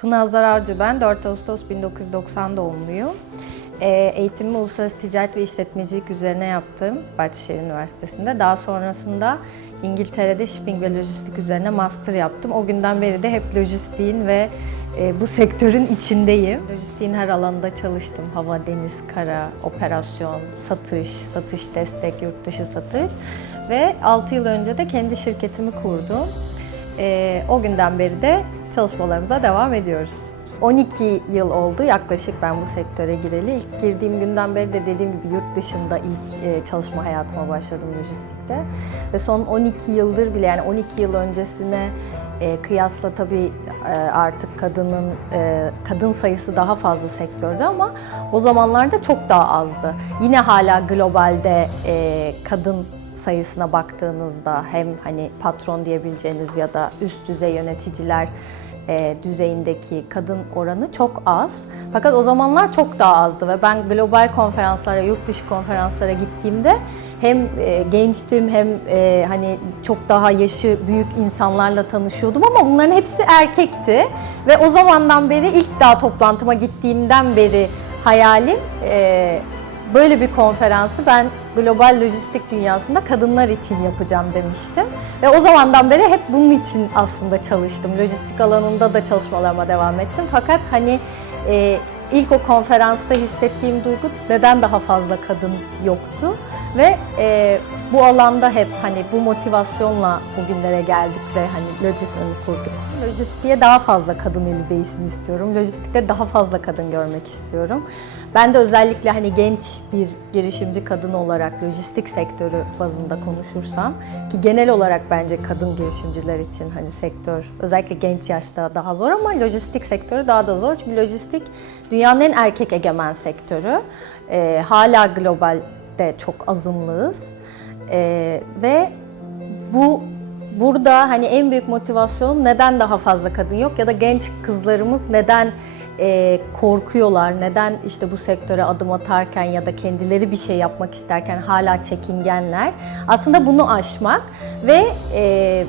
Tuna Avcı ben. 4 Ağustos 1990 doğumluyum. Ee, eğitimimi uluslararası ticaret ve işletmecilik üzerine yaptım Bahçeşehir Üniversitesi'nde. Daha sonrasında İngiltere'de shipping ve lojistik üzerine master yaptım. O günden beri de hep lojistiğin ve e, bu sektörün içindeyim. Lojistiğin her alanında çalıştım. Hava, deniz, kara, operasyon, satış, satış destek, yurt dışı satış. Ve 6 yıl önce de kendi şirketimi kurdum. Ee, o günden beri de çalışmalarımıza devam ediyoruz. 12 yıl oldu yaklaşık ben bu sektöre gireli. İlk girdiğim günden beri de dediğim gibi yurt dışında ilk e, çalışma hayatıma başladım lojistikte. Ve son 12 yıldır bile yani 12 yıl öncesine e, kıyasla tabii e, artık kadının kadın sayısı daha fazla sektörde ama o zamanlarda çok daha azdı. Yine hala globalde kadın sayısına baktığınızda hem hani patron diyebileceğiniz ya da üst düzey yöneticiler e, düzeyindeki kadın oranı çok az. Fakat o zamanlar çok daha azdı ve ben global konferanslara, yurt dışı konferanslara gittiğimde hem e, gençtim hem e, hani çok daha yaşı büyük insanlarla tanışıyordum ama bunların hepsi erkekti ve o zamandan beri ilk daha toplantıma gittiğimden beri hayalim böyle bir konferansı ben global lojistik dünyasında kadınlar için yapacağım demiştim. Ve o zamandan beri hep bunun için aslında çalıştım. Lojistik alanında da çalışmalarıma devam ettim. Fakat hani e, ilk o konferansta hissettiğim duygu neden daha fazla kadın yoktu. Ve e, bu alanda hep hani bu motivasyonla bugünlere geldik ve hani Logifen'i kurduk. Lojistiğe daha fazla kadın eli değsin istiyorum. Lojistikte daha fazla kadın görmek istiyorum. Ben de özellikle hani genç bir girişimci kadın olarak lojistik sektörü bazında konuşursam ki genel olarak bence kadın girişimciler için hani sektör özellikle genç yaşta daha zor ama lojistik sektörü daha da zor. Çünkü lojistik dünyanın en erkek egemen sektörü. Ee, hala globalde çok azınlığız. Ee, ve bu burada hani en büyük motivasyonum neden daha fazla kadın yok ya da genç kızlarımız neden e, korkuyorlar, neden işte bu sektöre adım atarken ya da kendileri bir şey yapmak isterken hala çekingenler. Aslında bunu aşmak ve e,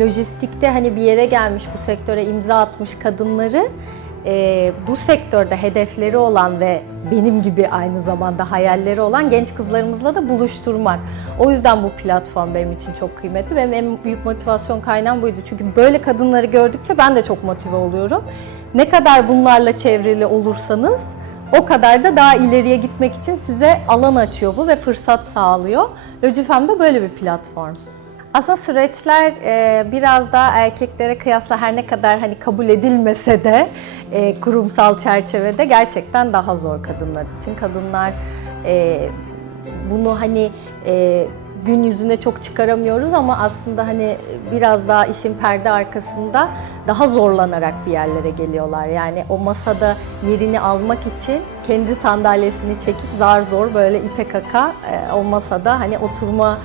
lojistikte hani bir yere gelmiş bu sektöre imza atmış kadınları e, bu sektörde hedefleri olan ve benim gibi aynı zamanda hayalleri olan genç kızlarımızla da buluşturmak. O yüzden bu platform benim için çok kıymetli. Benim en büyük motivasyon kaynağım buydu. Çünkü böyle kadınları gördükçe ben de çok motive oluyorum. Ne kadar bunlarla çevrili olursanız o kadar da daha ileriye gitmek için size alan açıyor bu ve fırsat sağlıyor. Logifem de böyle bir platform. Aslında süreçler e, biraz daha erkeklere kıyasla her ne kadar hani kabul edilmese de e, kurumsal çerçevede gerçekten daha zor kadınlar için. Kadınlar e, bunu hani gün yüzüne çok çıkaramıyoruz ama aslında hani biraz daha işin perde arkasında daha zorlanarak bir yerlere geliyorlar. Yani o masada yerini almak için kendi sandalyesini çekip zar zor böyle ite kaka o masada hani oturma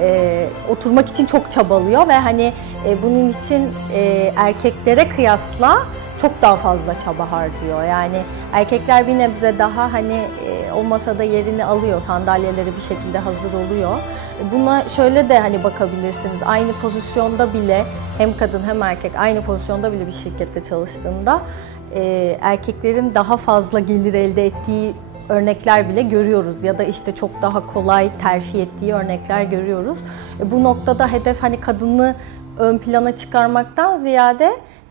e, oturmak için çok çabalıyor ve hani e, bunun için e, erkeklere kıyasla çok daha fazla çaba harcıyor. Yani erkekler bir nebze daha hani e, o masada yerini alıyor, sandalyeleri bir şekilde hazır oluyor. Buna şöyle de hani bakabilirsiniz. Aynı pozisyonda bile hem kadın hem erkek aynı pozisyonda bile bir şirkette çalıştığında e, erkeklerin daha fazla gelir elde ettiği örnekler bile görüyoruz ya da işte çok daha kolay terfi ettiği örnekler görüyoruz. E, bu noktada hedef hani kadını ön plana çıkarmaktan ziyade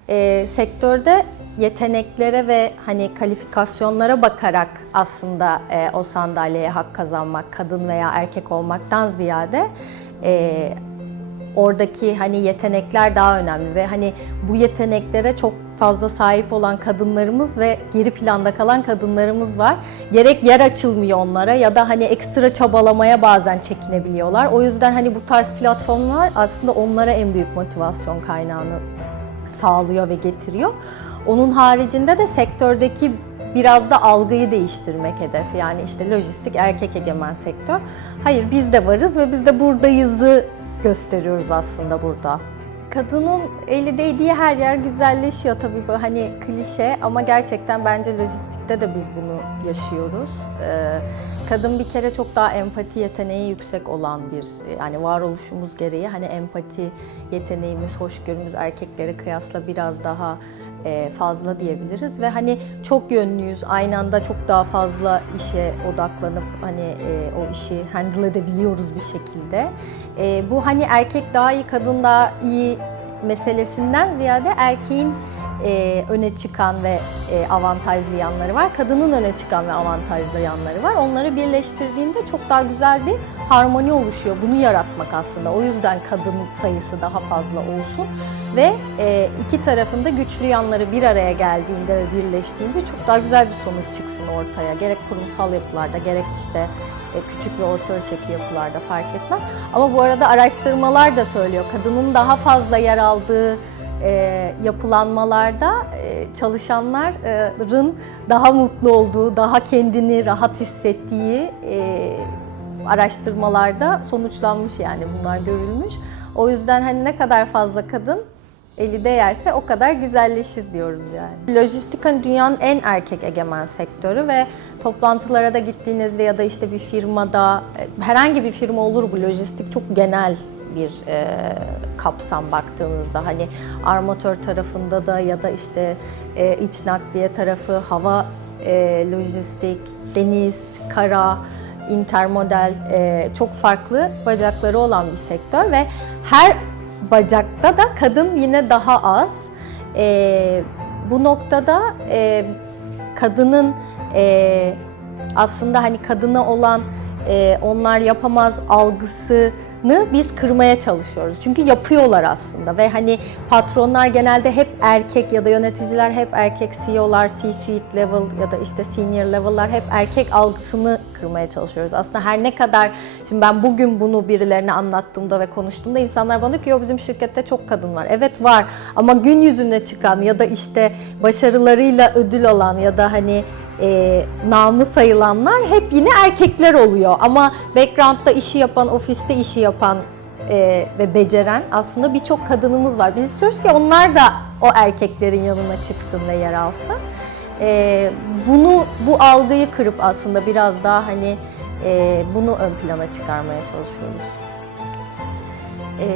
e, sektörde yeteneklere ve hani kalifikasyonlara bakarak aslında e, o sandalyeye hak kazanmak, kadın veya erkek olmaktan ziyade e, oradaki hani yetenekler daha önemli ve hani bu yeteneklere çok fazla sahip olan kadınlarımız ve geri planda kalan kadınlarımız var. Gerek yer açılmıyor onlara ya da hani ekstra çabalamaya bazen çekinebiliyorlar. O yüzden hani bu tarz platformlar aslında onlara en büyük motivasyon kaynağını sağlıyor ve getiriyor. Onun haricinde de sektördeki biraz da algıyı değiştirmek hedef. Yani işte lojistik erkek egemen sektör. Hayır biz de varız ve biz de buradayızı gösteriyoruz aslında burada. Kadının eli değdiği her yer güzelleşiyor tabii bu hani klişe ama gerçekten bence lojistikte de biz bunu yaşıyoruz. Ee, kadın bir kere çok daha empati yeteneği yüksek olan bir yani varoluşumuz gereği hani empati yeteneğimiz, hoşgörümüz erkeklere kıyasla biraz daha fazla diyebiliriz ve hani çok yönlüyüz. Aynı anda çok daha fazla işe odaklanıp hani e, o işi handle edebiliyoruz bir şekilde. E, bu hani erkek daha iyi, kadın daha iyi meselesinden ziyade erkeğin e, öne çıkan ve e, avantajlı yanları var. Kadının öne çıkan ve avantajlı yanları var. Onları birleştirdiğinde çok daha güzel bir harmoni oluşuyor. Bunu yaratmak aslında. O yüzden kadın sayısı daha fazla olsun ve e, iki tarafında güçlü yanları bir araya geldiğinde ve birleştiğinde çok daha güzel bir sonuç çıksın ortaya. Gerek kurumsal yapılarda gerek işte e, küçük ve orta ölçekli yapılarda fark etmez. Ama bu arada araştırmalar da söylüyor. Kadının daha fazla yer aldığı e, yapılanmalarda e, çalışanların daha mutlu olduğu, daha kendini rahat hissettiği e, araştırmalarda sonuçlanmış yani bunlar görülmüş. O yüzden hani ne kadar fazla kadın eli değerse o kadar güzelleşir diyoruz yani. Lojistik hani dünyanın en erkek egemen sektörü ve toplantılara da gittiğinizde ya da işte bir firmada e, herhangi bir firma olur bu lojistik çok genel bir e, kapsam baktığınızda hani armatör tarafında da ya da işte e, iç nakliye tarafı, hava e, lojistik, deniz, kara, intermodal e, çok farklı bacakları olan bir sektör ve her bacakta da kadın yine daha az. E, bu noktada e, kadının e, aslında hani kadına olan e, onlar yapamaz algısını biz kırmaya çalışıyoruz. Çünkü yapıyorlar aslında ve hani patronlar genelde hep erkek ya da yöneticiler hep erkek CEO'lar, C-suite level ya da işte senior level'lar hep erkek algısını kırmaya çalışıyoruz. Aslında her ne kadar şimdi ben bugün bunu birilerine anlattığımda ve konuştuğumda insanlar bana diyor ki "Yo, bizim şirkette çok kadın var. Evet var ama gün yüzüne çıkan ya da işte başarılarıyla ödül alan ya da hani e, namı sayılanlar hep yine erkekler oluyor. Ama background'da işi yapan, ofiste işi yapan e, ve beceren aslında birçok kadınımız var. Biz istiyoruz ki onlar da o erkeklerin yanına çıksın ve yer alsın. E, bunu bu algıyı kırıp aslında biraz daha hani e, bunu ön plana çıkarmaya çalışıyoruz. E,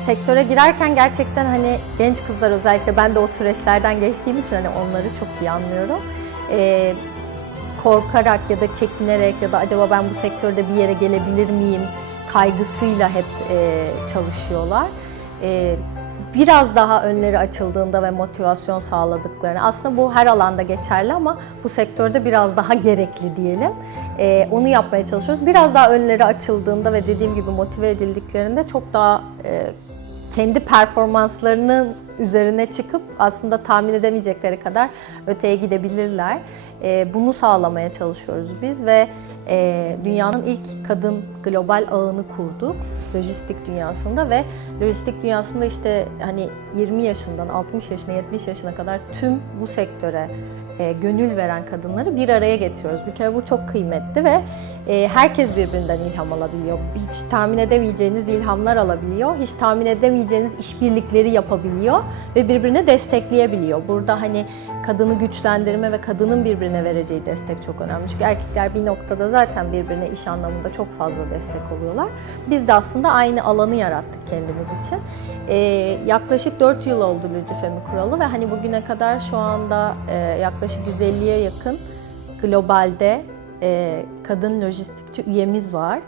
sektöre girerken gerçekten hani genç kızlar özellikle ben de o süreçlerden geçtiğim için hani onları çok iyi anlıyorum. E, korkarak ya da çekinerek ya da acaba ben bu sektörde bir yere gelebilir miyim kaygısıyla hep e, çalışıyorlar. E, biraz daha önleri açıldığında ve motivasyon sağladıklarını aslında bu her alanda geçerli ama bu sektörde biraz daha gerekli diyelim. E, onu yapmaya çalışıyoruz. Biraz daha önleri açıldığında ve dediğim gibi motive edildiklerinde çok daha e, kendi performanslarının üzerine çıkıp aslında tahmin edemeyecekleri kadar öteye gidebilirler. E, bunu sağlamaya çalışıyoruz biz ve e, dünyanın ilk kadın global ağını kurduk lojistik dünyasında ve lojistik dünyasında işte hani 20 yaşından 60 yaşına 70 yaşına kadar tüm bu sektöre e, gönül veren kadınları bir araya getiriyoruz. Bir kere bu çok kıymetli ve herkes birbirinden ilham alabiliyor. Hiç tahmin edemeyeceğiniz ilhamlar alabiliyor. Hiç tahmin edemeyeceğiniz işbirlikleri yapabiliyor ve birbirini destekleyebiliyor. Burada hani kadını güçlendirme ve kadının birbirine vereceği destek çok önemli. Çünkü erkekler bir noktada zaten birbirine iş anlamında çok fazla destek oluyorlar. Biz de aslında aynı alanı yarattık kendimiz için. E, yaklaşık 4 yıl oldu Lücifemi kuralı ve hani bugüne kadar şu anda e, yaklaşık 150'ye yakın globalde e, kadın lojistikçi üyemiz var.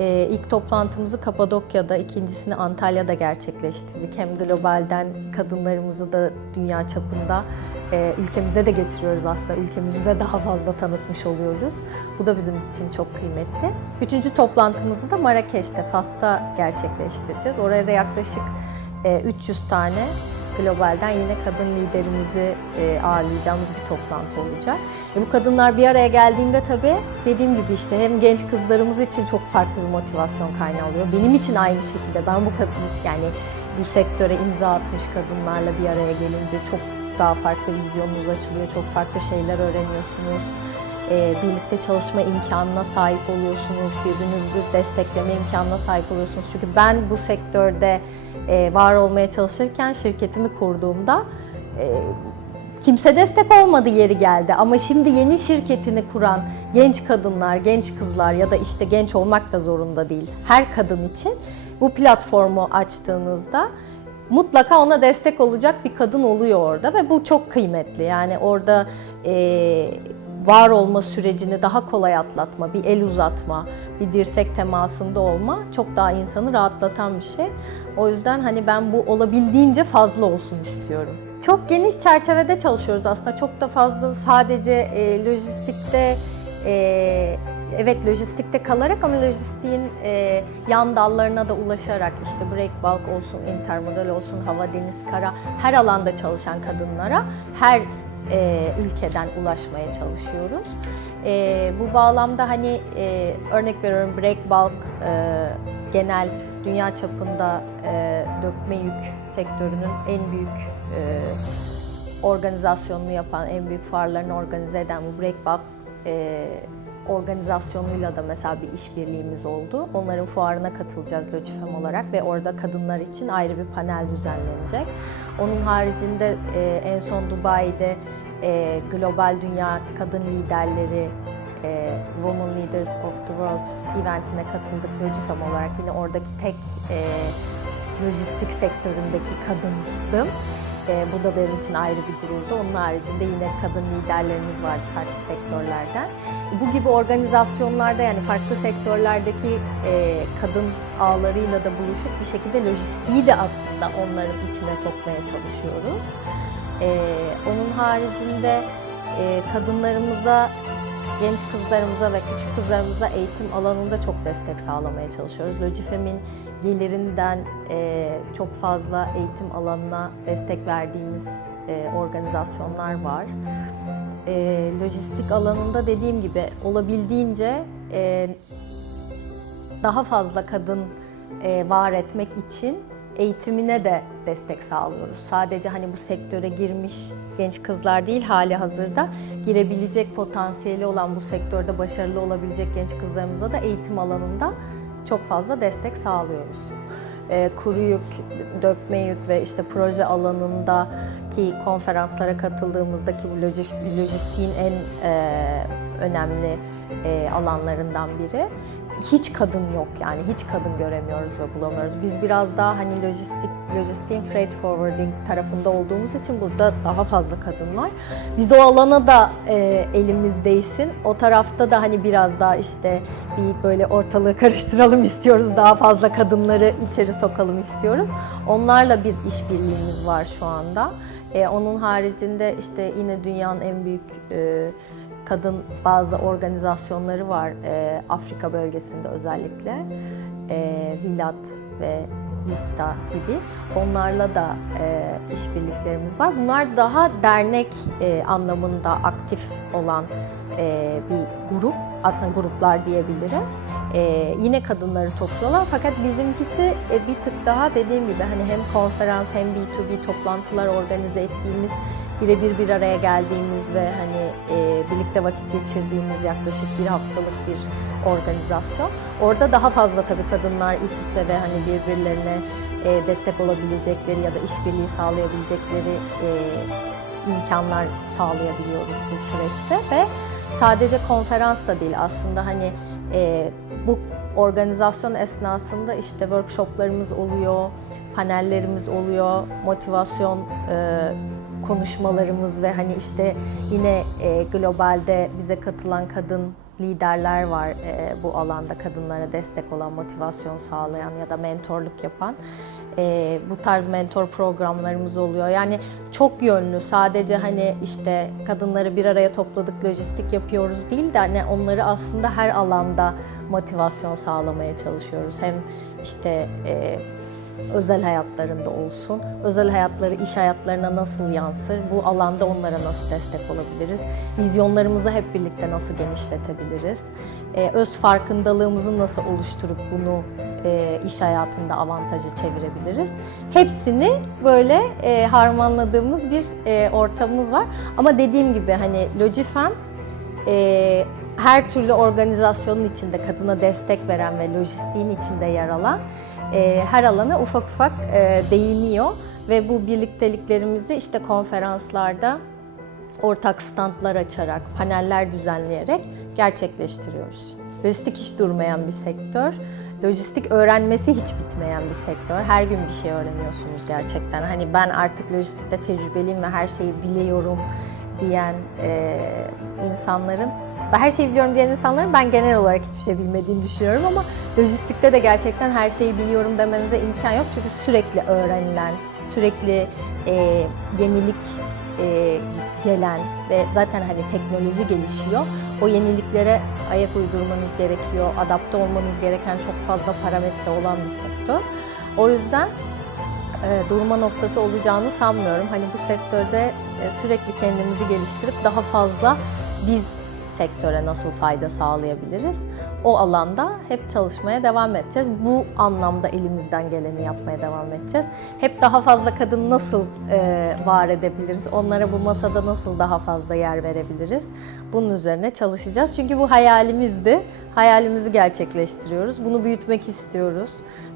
E, ilk toplantımızı Kapadokya'da, ikincisini Antalya'da gerçekleştirdik. Hem globalden kadınlarımızı da dünya çapında e, ülkemize de getiriyoruz aslında. Ülkemizi de daha fazla tanıtmış oluyoruz. Bu da bizim için çok kıymetli. Üçüncü toplantımızı da Marrakeş'te, Fas'ta gerçekleştireceğiz. Oraya da yaklaşık e, 300 tane globalden yine kadın liderimizi e, ağırlayacağımız bir toplantı olacak. E, bu kadınlar bir araya geldiğinde tabii dediğim gibi işte hem genç kızlarımız için çok farklı bir motivasyon kaynağı oluyor. Benim için aynı şekilde ben bu kadın yani bu sektöre imza atmış kadınlarla bir araya gelince çok daha farklı vizyonunuz açılıyor, çok farklı şeyler öğreniyorsunuz. E, birlikte çalışma imkanına sahip oluyorsunuz, birbirinizi destekleme imkanına sahip oluyorsunuz. Çünkü ben bu sektörde e, var olmaya çalışırken şirketimi kurduğumda e, kimse destek olmadı yeri geldi. Ama şimdi yeni şirketini kuran genç kadınlar, genç kızlar ya da işte genç olmak da zorunda değil. Her kadın için bu platformu açtığınızda mutlaka ona destek olacak bir kadın oluyor orada ve bu çok kıymetli. Yani orada e, var olma sürecini daha kolay atlatma, bir el uzatma, bir dirsek temasında olma çok daha insanı rahatlatan bir şey. O yüzden hani ben bu olabildiğince fazla olsun istiyorum. Çok geniş çerçevede çalışıyoruz aslında. Çok da fazla sadece e, lojistikte e, Evet lojistikte kalarak ama lojistiğin e, yan dallarına da ulaşarak işte break bulk olsun, intermodal olsun, hava, deniz, kara her alanda çalışan kadınlara her e, ülkeden ulaşmaya çalışıyoruz. E, bu bağlamda hani e, örnek veriyorum break bulk e, genel dünya çapında e, dökme yük sektörünün en büyük e, organizasyonunu yapan, en büyük fuarlarını organize eden bu break bulk e, organizasyonuyla da mesela bir işbirliğimiz oldu. Onların fuarına katılacağız Logifem olarak ve orada kadınlar için ayrı bir panel düzenlenecek. Onun haricinde e, en son Dubai'de e, Global Dünya Kadın Liderleri e, Women Leaders of the World eventine katıldık Logifem olarak. Yine oradaki tek e, lojistik sektöründeki kadındım. E, bu da benim için ayrı bir gururdu. Onun haricinde yine kadın liderlerimiz vardı farklı sektörlerden. Bu gibi organizasyonlarda yani farklı sektörlerdeki e, kadın ağlarıyla da buluşup bir şekilde lojistiği de aslında onların içine sokmaya çalışıyoruz. E, onun haricinde e, kadınlarımıza genç kızlarımıza ve küçük kızlarımıza eğitim alanında çok destek sağlamaya çalışıyoruz. Logifem'in gelirinden e, çok fazla eğitim alanına destek verdiğimiz e, organizasyonlar var. E, lojistik alanında dediğim gibi olabildiğince e, daha fazla kadın e, var etmek için eğitimine de destek sağlıyoruz. Sadece hani bu sektöre girmiş genç kızlar değil hali hazırda girebilecek potansiyeli olan bu sektörde başarılı olabilecek genç kızlarımıza da eğitim alanında çok fazla destek sağlıyoruz. E, kuru yük, dökme yük ve işte proje alanındaki konferanslara katıldığımızdaki bu loji- lojistiğin en e, önemli e, alanlarından biri. Hiç kadın yok yani hiç kadın göremiyoruz ve bulamıyoruz. Biz biraz daha hani lojistik, lojistiğin freight forwarding tarafında olduğumuz için burada daha fazla kadın var. Biz o alana da e, elimiz değsin. O tarafta da hani biraz daha işte bir böyle ortalığı karıştıralım istiyoruz. Daha fazla kadınları içeri sokalım istiyoruz. Onlarla bir işbirliğimiz var şu anda. E, onun haricinde işte yine dünyanın en büyük e, kadın bazı organizasyonları var e, Afrika bölgesinde özellikle. E, Vilat ve Vista gibi. Onlarla da e, işbirliklerimiz var. Bunlar daha dernek e, anlamında aktif olan e, bir grup. Aslında gruplar diyebilirim. E, yine kadınları topluyorlar fakat bizimkisi e, bir tık daha dediğim gibi hani hem konferans hem B2B toplantılar organize ettiğimiz birebir bir araya geldiğimiz ve hani e, birlikte vakit geçirdiğimiz yaklaşık bir haftalık bir organizasyon. Orada daha fazla tabii kadınlar iç içe ve hani birbirlerine e, destek olabilecekleri ya da işbirliği sağlayabilecekleri e, imkanlar sağlayabiliyoruz bu süreçte ve sadece konferans da değil aslında hani e, bu organizasyon esnasında işte workshoplarımız oluyor, panellerimiz oluyor, motivasyon e, konuşmalarımız ve hani işte yine e, globalde bize katılan kadın liderler var e, bu alanda kadınlara destek olan, motivasyon sağlayan ya da mentorluk yapan. E, bu tarz mentor programlarımız oluyor. Yani çok yönlü sadece hani işte kadınları bir araya topladık, lojistik yapıyoruz değil de hani onları aslında her alanda motivasyon sağlamaya çalışıyoruz. Hem işte e, özel hayatlarında olsun, özel hayatları iş hayatlarına nasıl yansır, bu alanda onlara nasıl destek olabiliriz, vizyonlarımızı hep birlikte nasıl genişletebiliriz, Ee, öz farkındalığımızı nasıl oluşturup bunu e, iş hayatında avantajı çevirebiliriz. Hepsini böyle e, harmanladığımız bir e, ortamımız var. Ama dediğim gibi hani Logifem e, her türlü organizasyonun içinde kadına destek veren ve lojistiğin içinde yer alan e, her alana ufak ufak e, değiniyor ve bu birlikteliklerimizi işte konferanslarda ortak standlar açarak, paneller düzenleyerek gerçekleştiriyoruz. Lojistik hiç durmayan bir sektör. lojistik öğrenmesi hiç bitmeyen bir sektör. Her gün bir şey öğreniyorsunuz gerçekten. Hani ben artık lojistikte tecrübeliyim ve her şeyi biliyorum diyen e, insanların her şeyi biliyorum diyen insanların ben genel olarak hiçbir şey bilmediğini düşünüyorum ama lojistikte de gerçekten her şeyi biliyorum demenize imkan yok çünkü sürekli öğrenilen, sürekli e, yenilik e, gelen ve zaten hani teknoloji gelişiyor. O yeniliklere ayak uydurmanız gerekiyor, adapte olmanız gereken çok fazla parametre olan bir sektör. O yüzden durma noktası olacağını sanmıyorum. Hani bu sektörde e, sürekli kendimizi geliştirip daha fazla biz sektöre nasıl fayda sağlayabiliriz? O alanda hep çalışmaya devam edeceğiz. Bu anlamda elimizden geleni yapmaya devam edeceğiz. Hep daha fazla kadın nasıl e, var edebiliriz? Onlara bu masada nasıl daha fazla yer verebiliriz? Bunun üzerine çalışacağız. Çünkü bu hayalimizdi. Hayalimizi gerçekleştiriyoruz. Bunu büyütmek istiyoruz.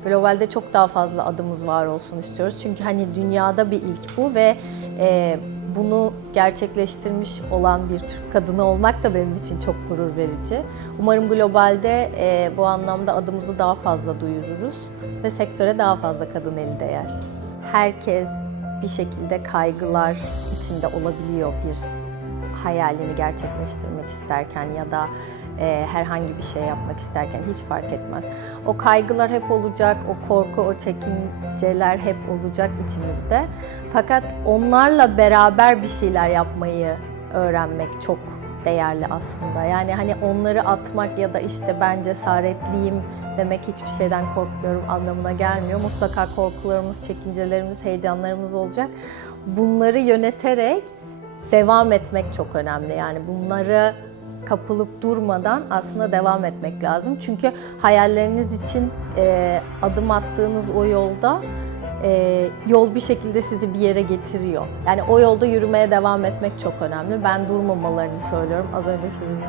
Globalde çok daha fazla adımız var olsun istiyoruz. Çünkü hani dünyada bir ilk bu ve e, bunu gerçekleştirmiş olan bir Türk kadını olmak da benim için çok gurur verici. Umarım globalde e, bu anlamda adımızı daha fazla duyururuz ve sektöre daha fazla kadın eli değer. Herkes bir şekilde kaygılar içinde olabiliyor bir hayalini gerçekleştirmek isterken ya da e, herhangi bir şey yapmak isterken hiç fark etmez. O kaygılar hep olacak, o korku, o çekinceler hep olacak içimizde. Fakat onlarla beraber bir şeyler yapmayı öğrenmek çok değerli aslında. Yani hani onları atmak ya da işte ben cesaretliyim demek hiçbir şeyden korkmuyorum anlamına gelmiyor. Mutlaka korkularımız, çekincelerimiz, heyecanlarımız olacak. Bunları yöneterek devam etmek çok önemli. Yani bunları kapılıp durmadan aslında devam etmek lazım. Çünkü hayalleriniz için e, adım attığınız o yolda e, yol bir şekilde sizi bir yere getiriyor. Yani o yolda yürümeye devam etmek çok önemli. Ben durmamalarını söylüyorum. Az önce sizin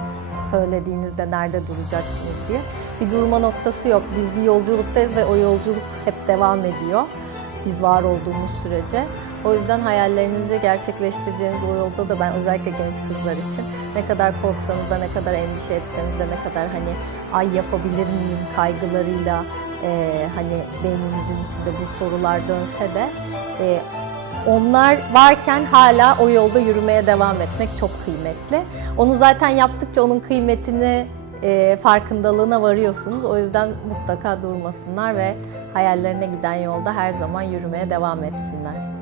söylediğinizde nerede duracaksınız diye. Bir durma noktası yok. Biz bir yolculuktayız ve o yolculuk hep devam ediyor. Biz var olduğumuz sürece. O yüzden hayallerinizi gerçekleştireceğiniz o yolda da ben özellikle genç kızlar için ne kadar korksanız da ne kadar endişe etseniz de ne kadar hani ay yapabilir miyim kaygılarıyla e, hani beyninizin içinde bu sorular dönse de e, onlar varken hala o yolda yürümeye devam etmek çok kıymetli. Onu zaten yaptıkça onun kıymetini e, farkındalığına varıyorsunuz. O yüzden mutlaka durmasınlar ve hayallerine giden yolda her zaman yürümeye devam etsinler.